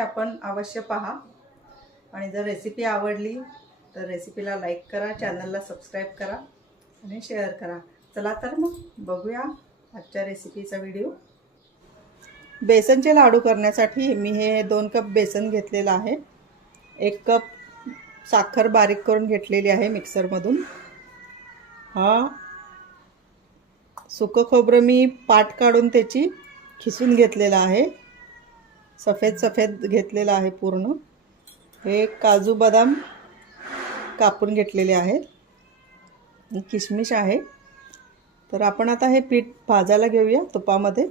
Recipe आपण अवश्य पहा. आणि जर रेसिपी आवडली तर रेसिपीला लाईक करा चॅनलला सबस्क्राईब करा आणि शेअर करा. चला तर मग बघूया आजच्या रेसिपीचा व्हिडिओ बेसनचे लाडू करण्यासाठी मी हे दोन कप बेसन घेतलेलं आहे. एक कप साखर बारीक करून घेतलेली आहे मिक्सरमधून हा. सुकं खोबरं मी पाट काढून त्याची खिसून घेतलेलं आहे. सफेद सफेद घेतलेलं आहे पूर्ण. हे काजू बदाम कापून घेतलेले आहेत. किशमिश आहे. तर आपण आता हे पीठ भाजायला घेऊया तुपामध्ये.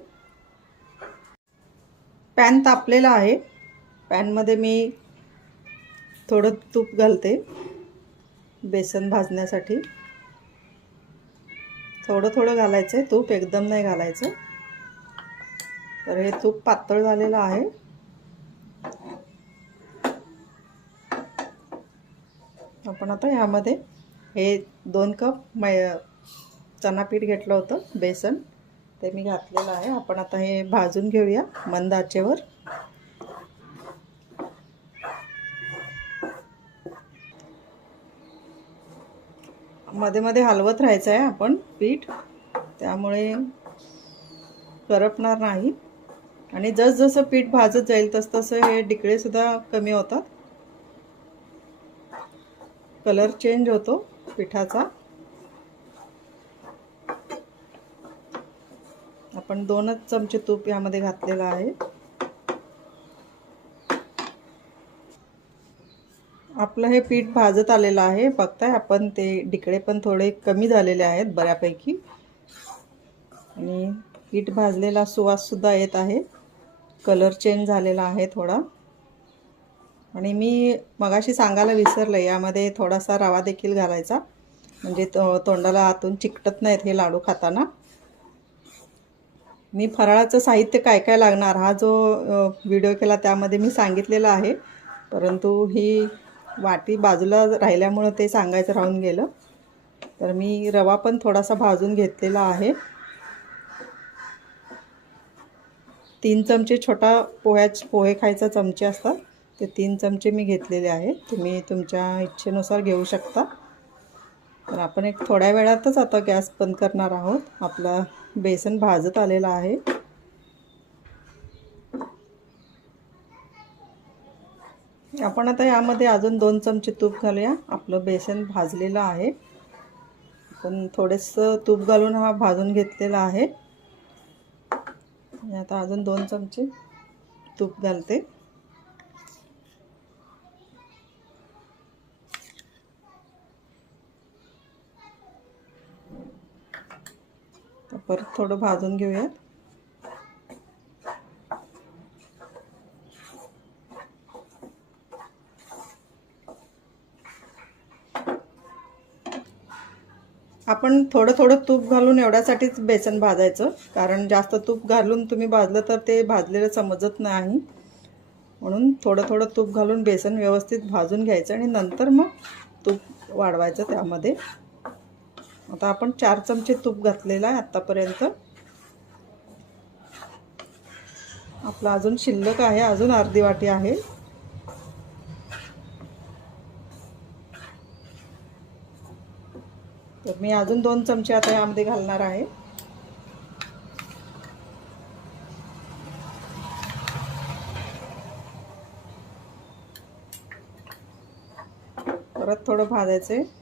पॅन तापलेला आहे. पॅनमध्ये मी थोडं तूप घालते. बेसन भाजण्यासाठी. थोडं थोडं घालायचं आहे तूप एकदम नाही घालायचं. तर हे तूप पातळ झालेलं आहे. बनवतो आता यामध्ये हे दोन कप मै चणा पीठ घेतलं होतं बेसन. ते मी घातलेलं आहे. आपण आता हे भाजून घेऊया मंद आचेवर. मध्ये मध्ये हलवत राहायचं आहे आपण पीठ. त्यामुळे करपणार नाही. आणि जसजसं पीठ भाजत जाईल तसतसं हे डिकळेसुद्धा कमी होतात. कलर चेंज होतो पिठाचा. आपण दोनच चमचे तूप यामध्ये घातलेलं आहे. आपलं हे पीठ भाजत आलेलं आहे. बघताय आपण ते डिकडे पण थोडे कमी झालेले आहेत बऱ्यापैकी. आणि पीठ भाजलेला सुवाससुद्धा येत आहे. कलर चेंज झालेला आहे थोडा. आणि मी मगाशी सांगायला विसरलं यामध्ये थोडासा रवा देखील घालायचा. म्हणजे तो तोंडाला आतून चिकटत नाहीत हे लाडू खाताना. मी फराळाचं साहित्य काय काय लागणार हा जो व्हिडिओ केला त्यामध्ये मी सांगितलेलं आहे. परंतु ही वाटी बाजूला राहिल्यामुळं ते सांगायचं राहून गेलं. तर मी रवा पण थोडासा भाजून घेतलेला आहे. तीन चमचे छोटा पोह्याच पोहे खायचा चमचे असतात. ते तीन चमचे मी घेतलेले आहेत. तुम्ही तुमच्या इच्छेनुसार घेऊ शकता. तर आपण एक थोड्या वेळातच आता गॅस बंद करणार आहोत. आपला बेसन भाजत आलेला आहे. आपण आता यामध्ये अजून दोन चमचे तूप घालूया. आपलं बेसन भाजलेलं आहे. आपण थोडंसं तूप घालून हा भाजून घेतलेला आहे. आता अजून दोन चमचे तूप घालते. परत थोडं भाजून घेऊयात. आपण थोडं थोडं तूप घालून एवढ्यासाठीच बेसन भाजायचं कारण जास्त तूप घालून तुम्ही भाजलं तर ते भाजलेलं समजत नाही. म्हणून थोडं थोडं तूप घालून बेसन व्यवस्थित भाजून घ्यायचं आणि नंतर मग तूप वाढवायचं त्यामध्ये. आता आपण चार चमचे तूप घातलेलं आहे आत्तापर्यंत. आपलं अजून शिल्लक आहे अजून अर्धी वाटी आहे. तर मी अजून दोन चमचे आता यामध्ये घालणार आहे. परत थोडं भाजायचं आहे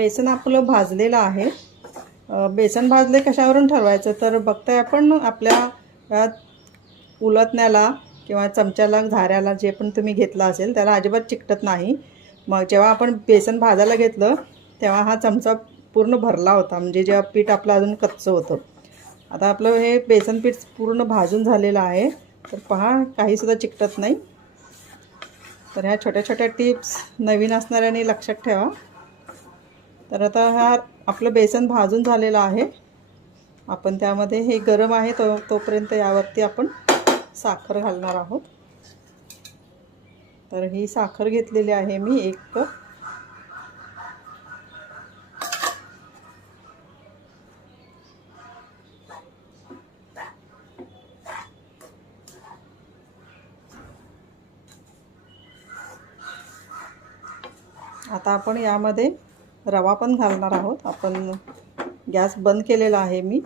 बेसन आपलं भाजलेलं आहे. बेसन भाजले कशावरून ठरवायचं? तर बघताय आपण आपल्या उलटण्याला किंवा चमच्याला झाऱ्याला जे पण तुम्ही घेतलं असेल त्याला अजिबात चिकटत नाही. मग जेव्हा आपण बेसन भाजायला घेतलं तेव्हा हा चमचा पूर्ण भरला होता. म्हणजे जेव्हा पीठ आपलं अजून कच्चं होतं. आता आपलं हे बेसन पीठ पूर्ण भाजून झालेलं आहे. तर पहा काहीसुद्धा चिकटत नाही. तर ह्या छोट्या छोट्या टिप्स नवीन असणाऱ्यांनी लक्षात ठेवा. तर आता हा आपलं बेसन भाजून झालेलं आहे. आपण त्यामध्ये हे गरम आहे तो तोपर्यंत यावरती आपण साखर घालणार आहोत. तर ही साखर घेतलेली आहे मी एक कप. आता आपण यामध्ये रवा पण घालणार आहोत. आपण गॅस बंद केलेला आहे मी.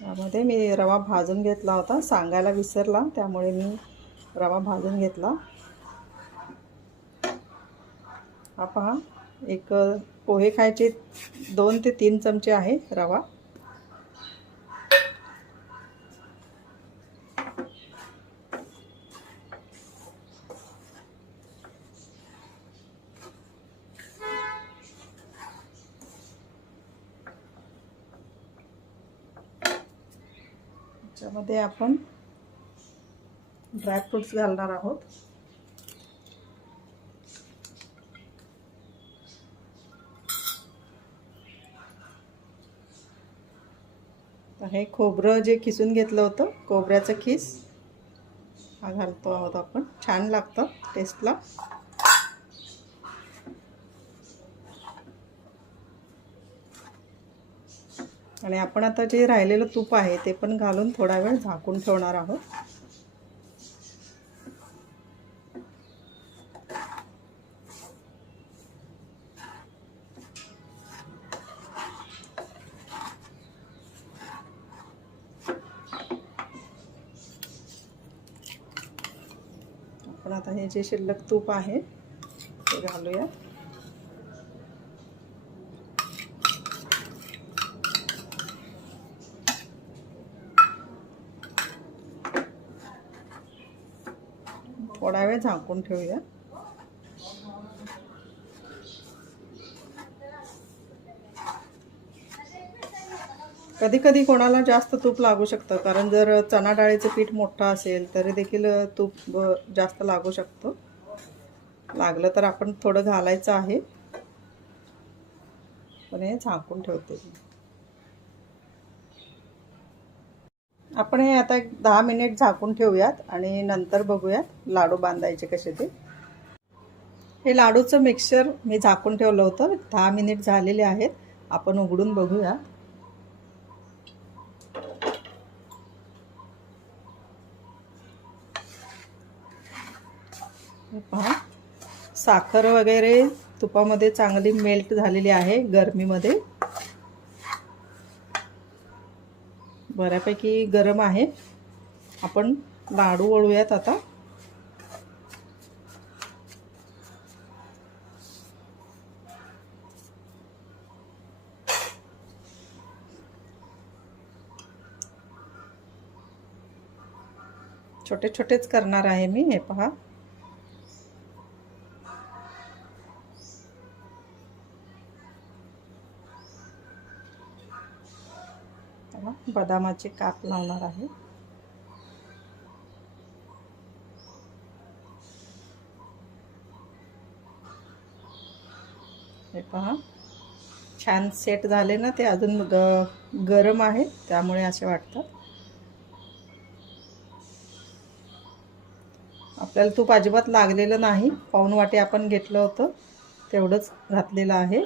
त्यामध्ये मी रवा भाजून घेतला होता. सांगायला विसरला त्यामुळे मी रवा भाजून घेतला. हा पहा एक पोहे खायचे दोन ते तीन चमचे आहे रवा. त्याच्यामध्ये आपण ड्रायफ्रूट्स घालणार आहोत. हे खोबरं जे खिसून घेतलं होतं खोबऱ्याचं खीस हा घालतो आहोत आपण. छान लागतं टेस्टला आणि आपण आता जे राहिलेलं तूप आहे ते पण घालून थोडा वेळ झाकून ठेवणार आहोत. आपण आता हे जे शिल्लक तूप आहे ते घालूया थोडा वेळ झाकून ठेवूया. कधी कधी कोणाला जास्त तूप लागू शकतं. कारण जर चणा डाळीचं पीठ मोठं असेल तरी देखील तूप जास्त लागू शकतं. लागलं तर आपण थोडं घालायचं आहे. पण हे झाकून ठेवते आपण हे आता एक दहा मिनिट झाकून ठेवूयात आणि नंतर बघूयात लाडू बांधायचे कसे ते. हे लाडूचं मिक्सर मी झाकून ठेवलं होतं. दहा मिनिट झालेले आहेत. आपण उघडून बघूया. पहा. साखर वगैरे तुपामध्ये चांगली मेल्ट झालेली आहे गरमीमध्ये. बऱ्यापैकी गरम आहे. आपण लाडू वळूयात आता. छोटे छोटेच करणार आहे मी हे पहा. बदामाचे काप लावणार आहे. हे पहा. छान सेट झाले ना ते अजून ग गरम आहे त्यामुळे असे वाटतात. आपल्याला तूप अजिबात लागलेलं नाही. पाऊन वाटे आपण घेतलं होतं तेवढंच घातलेलं आहे.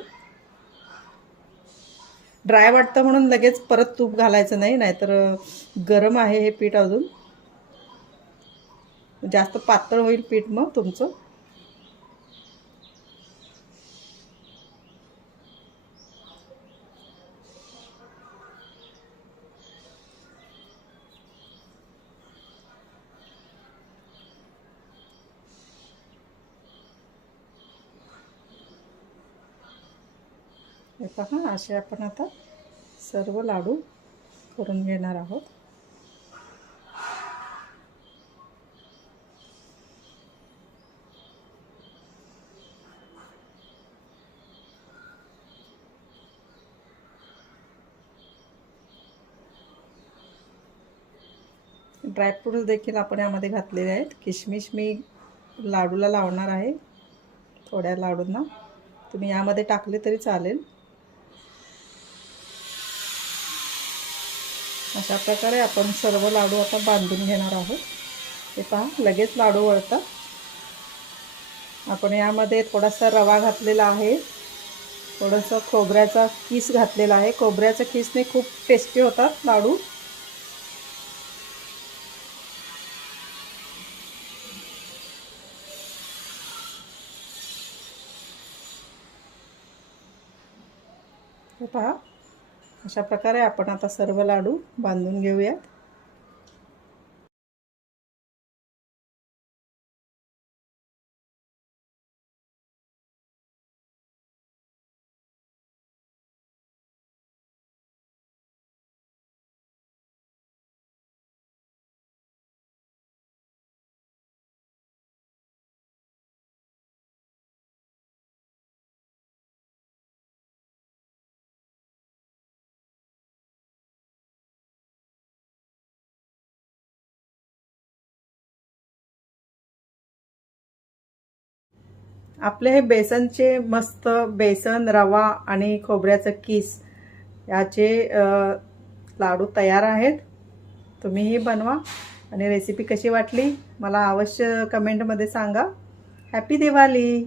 ड्राय वाटतं म्हणून लगेच परत तूप घालायचं नाही नाहीतर गरम आहे हे पीठ अजून. जास्त पातळ होईल पीठ मग तुमचं. हे पहा असे आपण आता सर्व लाडू करून घेणार आहोत. ड्रायफ्रूट्स देखील आपण यामध्ये घातलेले आहेत. किशमिश मी लाडूला लावणार आहे थोड्या लाडूंना. तुम्ही यामध्ये टाकले तरी चालेल. अशा प्रकारे आपण सर्व लाडू आता बांधून घेणार आहोत. ते पहा लगेच लाडू वळतात. आपण यामध्ये थोडासा रवा घातलेला आहे. थोडंसं खोबऱ्याचा किस घातलेला आहे. खोबऱ्याच्या किसने खूप टेस्टी होतात लाडू. पहा अशा प्रकारे आपण आता सर्व लाडू बांधून घेऊयात. आपले हे बेसनचे मस्त बेसन रवा आणि खोबऱ्याचं किस याचे लाडू तयार आहेत. तुम्हीही बनवा आणि रेसिपी कशी वाटली मला अवश्य कमेंटमध्ये सांगा. हॅपी दिवाळी